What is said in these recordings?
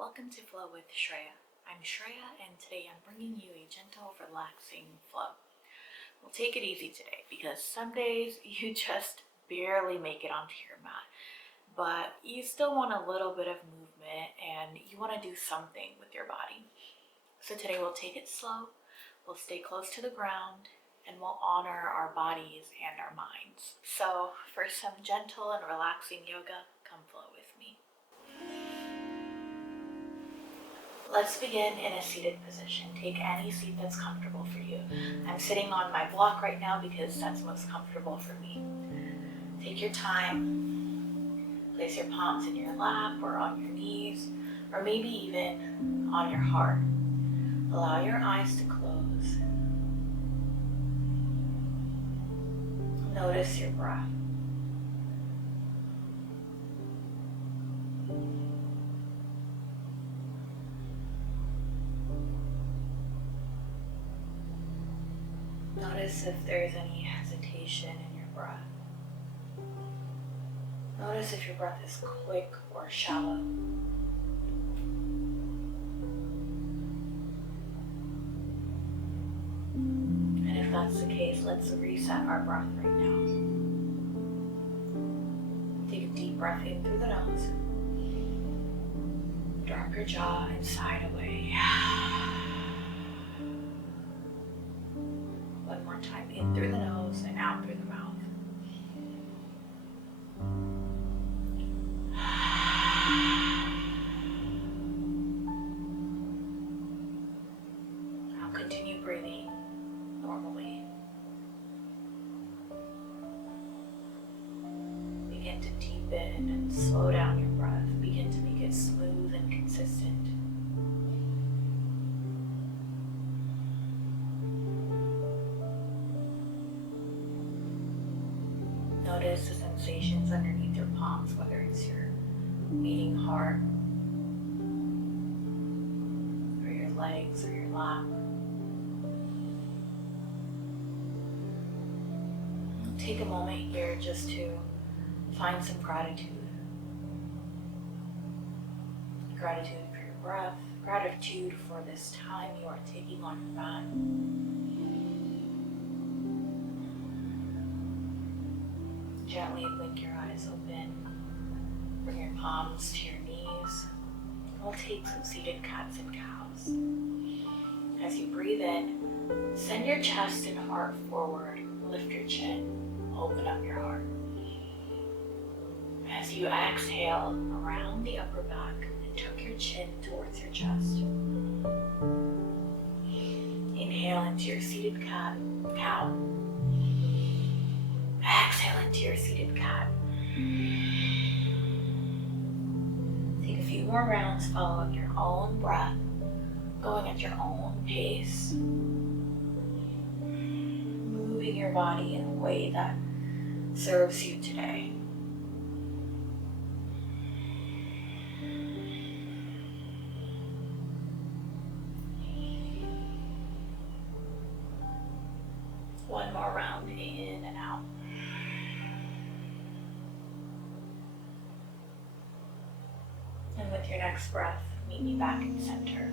Welcome to Flow with Shreya. I'm Shreya and today I'm bringing you a gentle, relaxing flow. We'll take it easy today because some days you just barely make it onto your mat, but you still want a little bit of movement and you want to do something with your body. So today we'll take it slow, we'll stay close to the ground, and we'll honor our bodies and our minds. So for some gentle and relaxing yoga, come flow with me. Let's begin in a seated position. Take any seat that's comfortable for you. I'm sitting on my block right now because that's most comfortable for me. Take your time. Place your palms in your lap or on your knees, or maybe even on your heart. Allow your eyes to close. Notice your breath. Notice if there's any hesitation in your breath. Notice if your breath is quick or shallow. And if that's the case, let's reset our breath right now. Take a deep breath in through the nose. Drop your jaw and side away. One more time, in through the nose and out through the mouth. Now continue breathing normally. Begin to deepen and slow down your breath. Begin to make it smooth and consistent. Notice the sensations underneath your palms, whether it's your beating heart, or your legs, or your lap. Take a moment here just to find some gratitude. Gratitude for your breath, gratitude for this time you are taking on your mat. Gently blink your eyes open. Bring your palms to your knees. We'll take some seated cats and cows. As you breathe in, send your chest and heart forward. Lift your chin. Open up your heart. As you exhale, around the upper back and tuck your chin towards your chest. Inhale into your seated cat, cow. Exhale into your seated cat. Take a few more rounds following your own breath, going at your own pace. Moving your body in a way that serves you today. One more round in and out. And with your next breath, meet me back in center.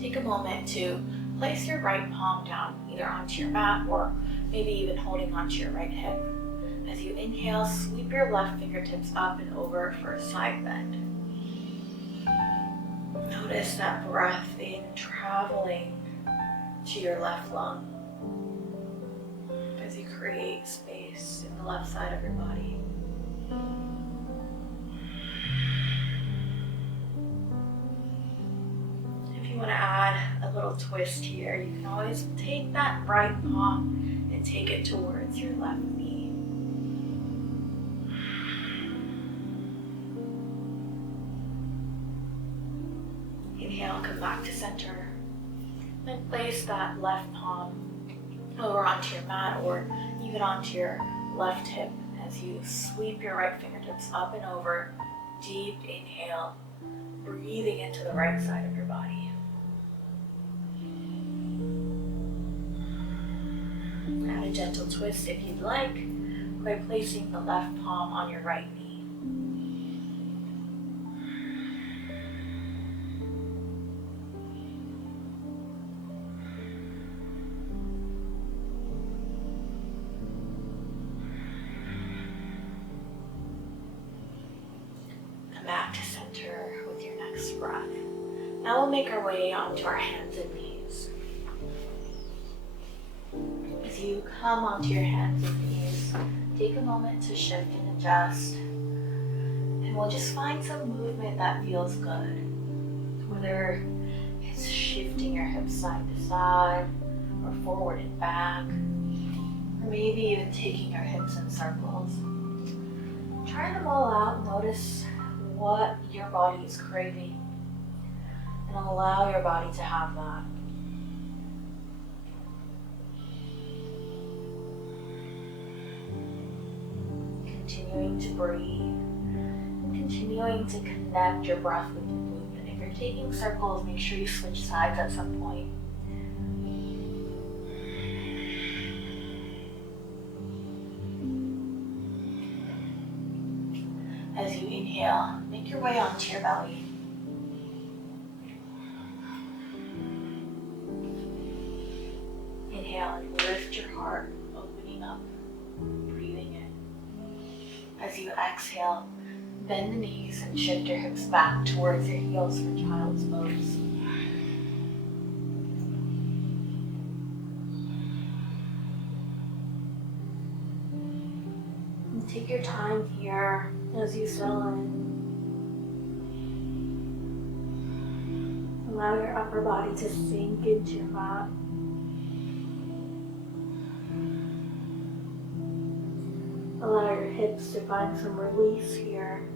Take a moment to place your right palm down, either onto your mat or maybe even holding onto your right hip. As you inhale, sweep your left fingertips up and over for a side bend. Notice that breath in traveling to your left lung as you create space in the left side of your body. If you want to add a little twist here, you can always take that right palm and take it towards your left knee. Inhale, come back to center. Then place that left palm over onto your mat or even onto your left hip as you sweep your right fingertips up and over. Deep inhale, breathing into the right side of your body. Add a gentle twist if you'd like by placing the left palm on your right knee. back to center with your next breath. Now we'll make our way onto our hands and knees. As you come onto your hands and knees, take a moment to shift and adjust. And we'll just find some movement that feels good. Whether it's shifting your hips side to side, or forward and back, or maybe even taking your hips in circles. Try them all out. Notice what your body is craving, and allow your body to have that. Continuing to breathe, and continuing to connect your breath with your movement. If you're taking circles, make sure you switch sides at some point. As you inhale, make your way onto your belly. Inhale and lift your heart, opening up, breathing in. As you exhale, bend the knees and shift your hips back towards your heels for child's pose. And take your time here as you settle in. Allow your upper body to sink into your mat. Allow your hips to find some release here.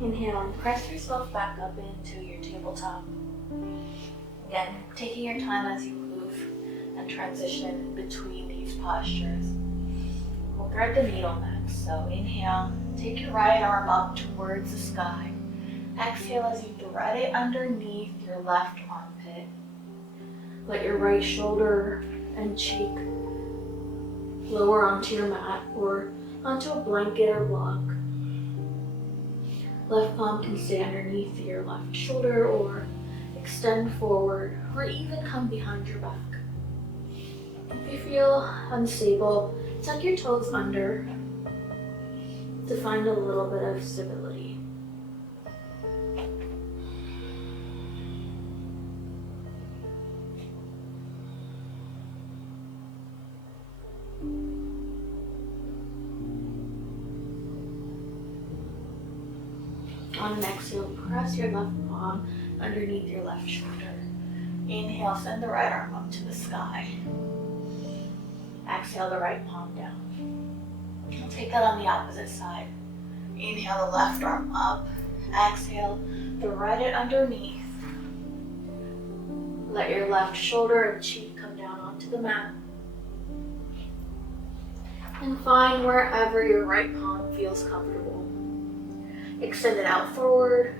Inhale and press yourself back up into your tabletop. Again, taking your time as you move and transition between these postures. We'll thread the needle next. So inhale, take your right arm up towards the sky. Exhale as you thread it underneath your left armpit. Let your right shoulder and cheek lower onto your mat or onto a blanket or block. Left palm can stay underneath your left shoulder or extend forward or even come behind your back. If you feel unstable, tuck your toes under to find a little bit of stability. On an exhale, press your left palm underneath your left shoulder. Inhale, send the right arm up to the sky. Exhale the right palm down. We'll take that on the opposite side. Inhale the left arm up. Exhale, thread it underneath. Let your left shoulder and cheek come down onto the mat. And find wherever your right palm feels comfortable. Extend it out forward,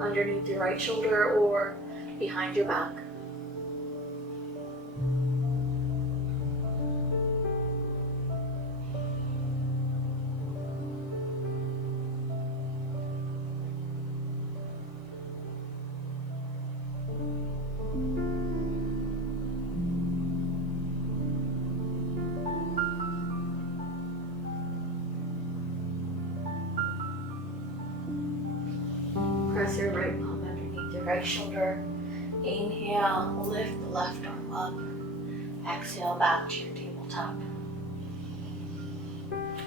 underneath your right shoulder or behind your back. Press your right palm underneath your right shoulder. Inhale, lift the left arm up. Exhale, back to your tabletop.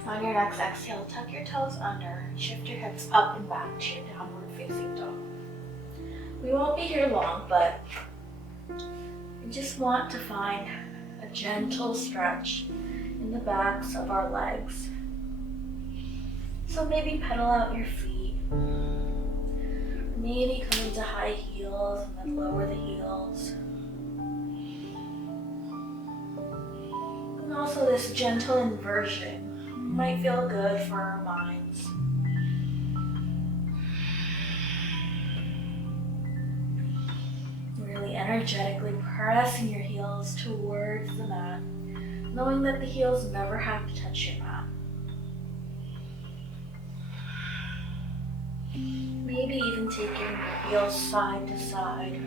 On your next exhale, tuck your toes under and shift your hips up and back to your downward facing dog. We won't be here long, but we just want to find a gentle stretch in the backs of our legs. So maybe pedal out your feet. Maybe come into high heels and then lower the heels. And also this gentle inversion might feel good for our minds. Really energetically pressing your heels towards the mat, knowing that the heels never have to touch your mat. Maybe even taking your heels side to side,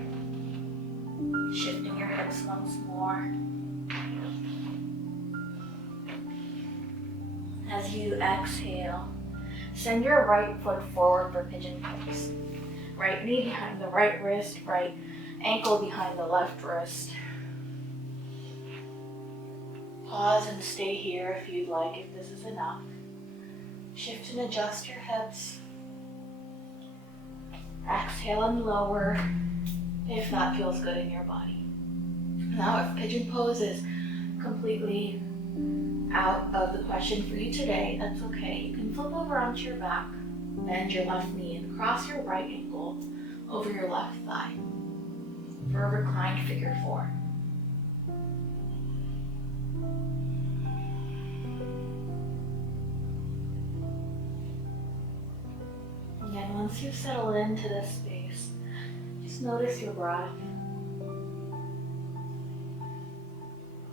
shifting your hips once more. As you exhale, send your right foot forward for Pigeon Pose. Right knee behind the right wrist, right ankle behind the left wrist. Pause and stay here if you'd like, if this is enough. Shift and adjust your hips. Exhale and lower if that feels good in your body. Now if Pigeon Pose is completely out of the question for you today, that's okay. You can flip over onto your back, bend your left knee, and cross your right ankle over your left thigh for a reclined figure four. Again, once you've settled into this space, just notice your breath.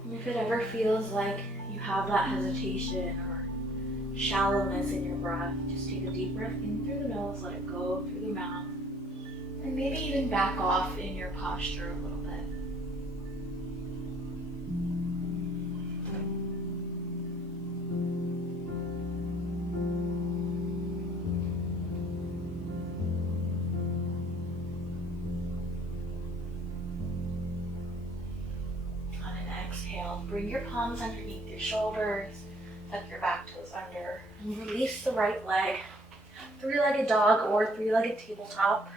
And if it ever feels like you have that hesitation or shallowness in your breath, just take a deep breath in through the nose, let it go through the mouth, and maybe even back off in your posture a little bit. On an exhale, bring your palms underneath your shoulders, tuck your back toes under, and release the right leg. Three-legged dog or three-legged tabletop.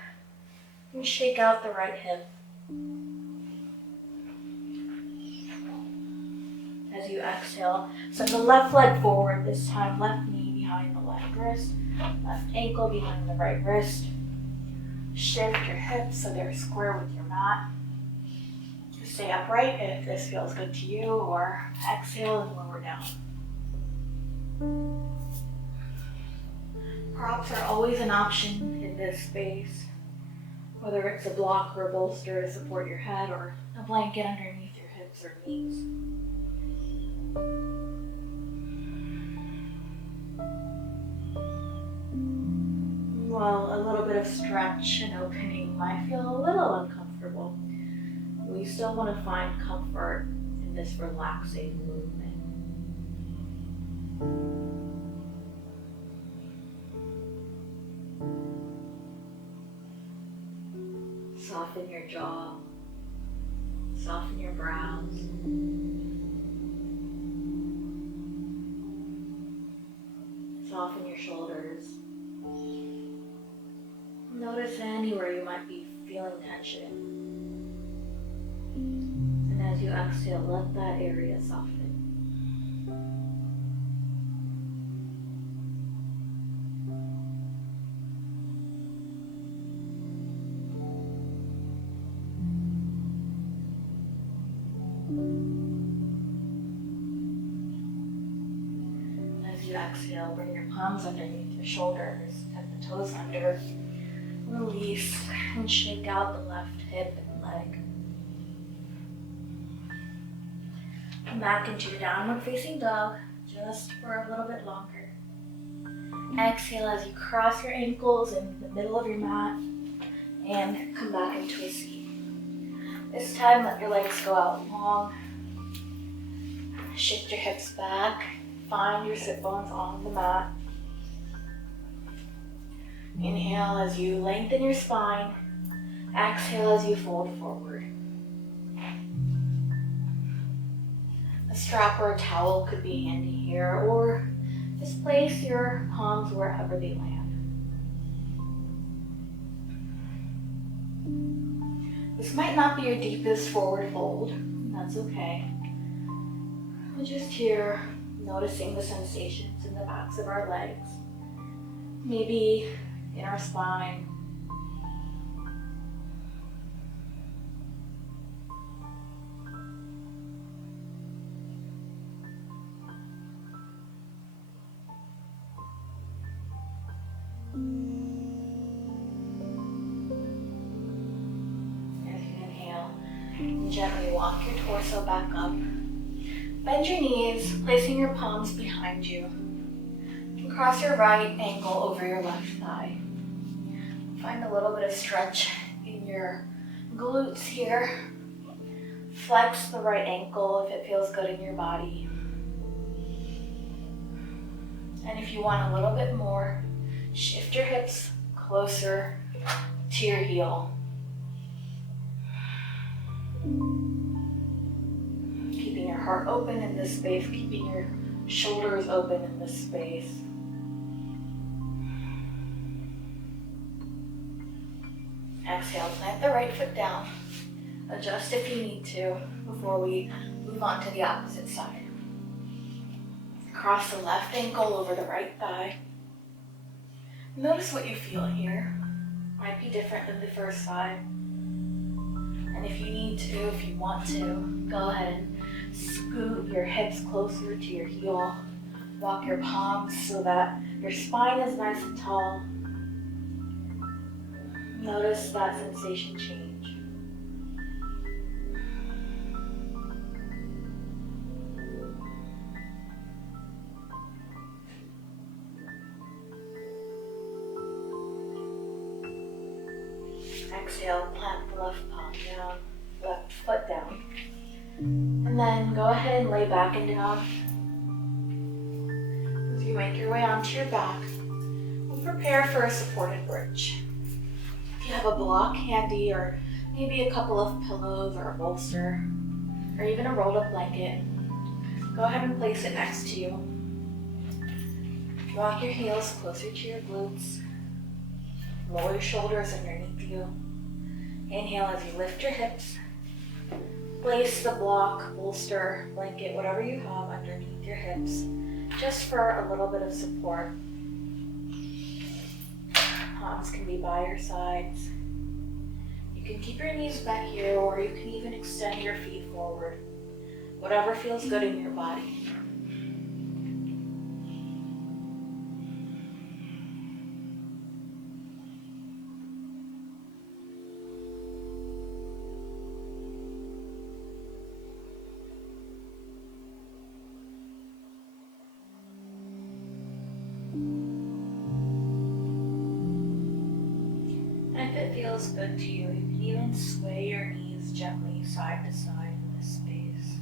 And shake out the right hip. As you exhale, send the left leg forward, this time left knee behind the left wrist, left ankle behind the right wrist. Shift your hips so they're square with your mat. Stay upright if this feels good to you, or exhale and lower down. Props are always an option in this space, whether it's a block or a bolster to support your head or a blanket underneath your hips or knees. While a little bit of stretch and opening might feel a little uncomfortable, we still want to find comfort in this relaxing movement. Soften your jaw, soften your brows. Soften your shoulders. Notice anywhere you might be feeling tension. And as you exhale, let that area soften. As you exhale, bring your palms underneath your shoulders, tuck the toes under, release, and shake out the left hip and leg. Come back into your downward facing dog, just for a little bit longer. Exhale as you cross your ankles in the middle of your mat, and come back into a seat. This time, let your legs go out long. Shift your hips back. Find your sit bones on the mat. Inhale as you lengthen your spine. Exhale as you fold forward. A strap or a towel could be handy here, or just place your palms wherever they land. This might not be your deepest forward fold. That's okay. We're just here noticing the sensations in the backs of our legs, maybe in our spine. As you inhale, gently walk your torso back up. Bend your knees, placing your palms behind you. And cross your right ankle over your left thigh. Find a little bit of stretch in your glutes here. Flex the right ankle if it feels good in your body. And if you want a little bit more, shift your hips closer to your heel. Keeping your heart open in this space, keeping your shoulders open in this space. Exhale, plant the right foot down. Adjust if you need to before we move on to the opposite side. Cross the left ankle over the right thigh. Notice what you feel here. Might be different than the first side. And if you need to, if you want to, go ahead and scoot your hips closer to your heel. Walk your palms so that your spine is nice and tall. Notice that sensation change. Exhale, plant the left palm down, left foot down. And then go ahead and lay back and down. As you make your way onto your back, we'll prepare for a supported bridge. If you have a block handy, or maybe a couple of pillows or a bolster, or even a rolled up blanket, go ahead and place it next to you. Walk your heels closer to your glutes. Roll your shoulders underneath you. Inhale as you lift your hips. Place the block, bolster, blanket, whatever you have underneath your hips, just for a little bit of support. Palms can be by your sides. You can keep your knees bent here, or you can even extend your feet forward. Whatever feels good in your body. If it feels good to you, you can even sway your knees gently side to side in this space.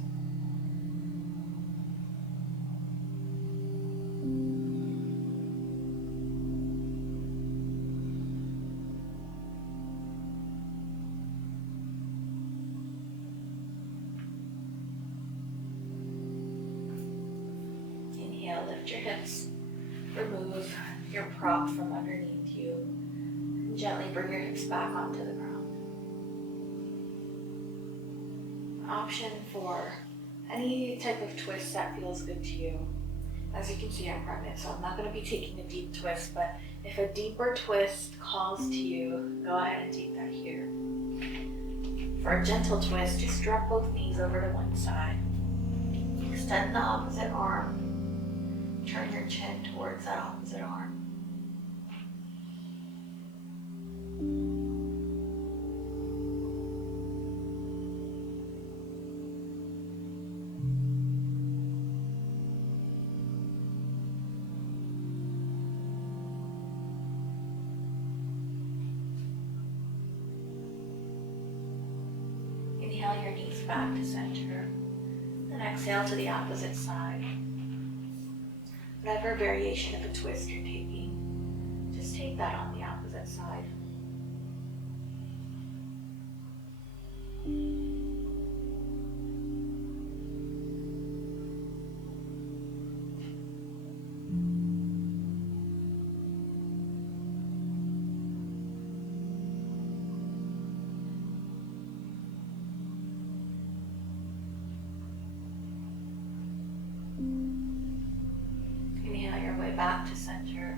Inhale, lift your hips. Remove your prop from underneath you. Gently bring your hips back onto the ground. Option for any type of twist that feels good to you. As you can see, I'm pregnant, so I'm not going to be taking a deep twist, but if a deeper twist calls to you, go ahead and take that here. For a gentle twist, just drop both knees over to one side. Extend the opposite arm. Turn your chin towards that opposite arm. Inhale your knees back to center, and exhale to the opposite side. Whatever variation of a twist you're taking, just take that on the opposite side. Inhale your way back to center.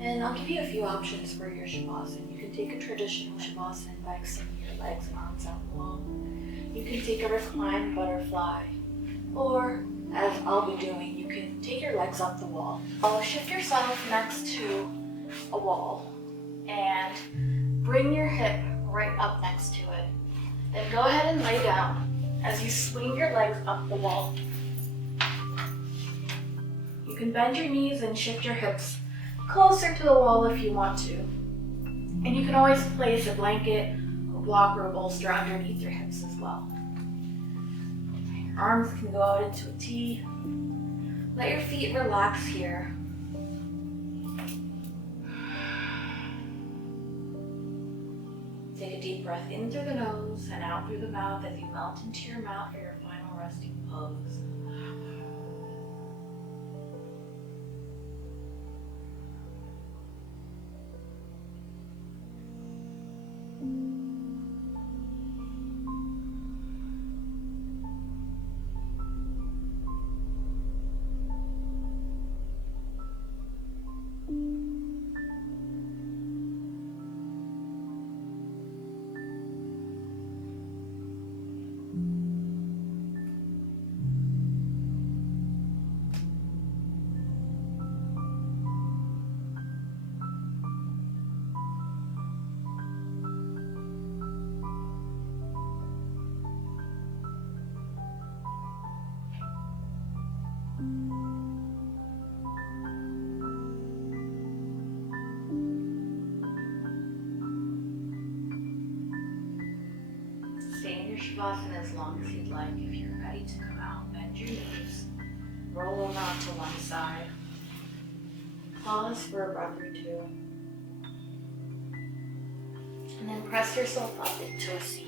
And I'll give you a few options for your Shavasana. You can take a traditional Shavasana by extending your legs and arms out long. You can take a reclined butterfly. Or, as I'll be doing, you can take your legs up the wall. Shift yourself next to a wall and bring your hip right up next to it. Then go ahead and lay down as you swing your legs up the wall. You can bend your knees and shift your hips closer to the wall if you want to. And you can always place a blanket, a block, or a bolster underneath your hips as well. Your arms can go out into a T. Let your feet relax here. Take a deep breath in through the nose and out through the mouth as you melt into your mat for your final resting pose. Stay in your Shavasana as long as you'd like. If you're ready to come out, bend your knees, roll over onto one side, pause for a breath or two, and then press yourself up into a seat.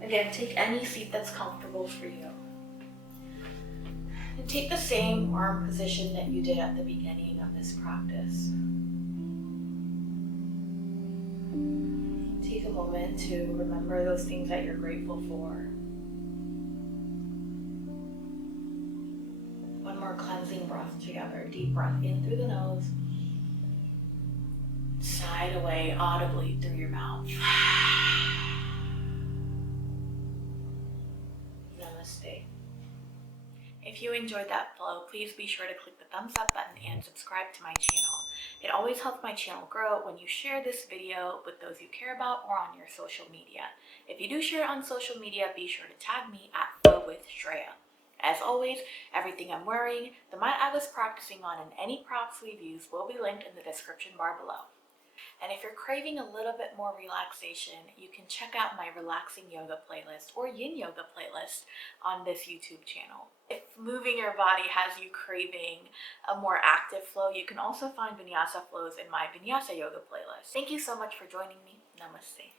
Again, take any seat that's comfortable for you. And take the same arm position that you did at the beginning of this practice. Take a moment to remember those things that you're grateful for. One more cleansing breath together. Deep breath in through the nose. Sigh away audibly through your mouth. Namaste. If you enjoyed that flow, please be sure to click the thumbs up button and subscribe to my channel. It always helps my channel grow when you share this video with those you care about or on your social media. If you do share it on social media, be sure to tag me at Flow with Shreya. As always, everything I'm wearing, the mat I was practicing on, and any props we've used will be linked in the description bar below. And if you're craving a little bit more relaxation, you can check out my relaxing yoga playlist or yin yoga playlist on this YouTube channel. If moving your body has you craving a more active flow, you can also find vinyasa flows in my vinyasa yoga playlist. Thank you so much for joining me. Namaste.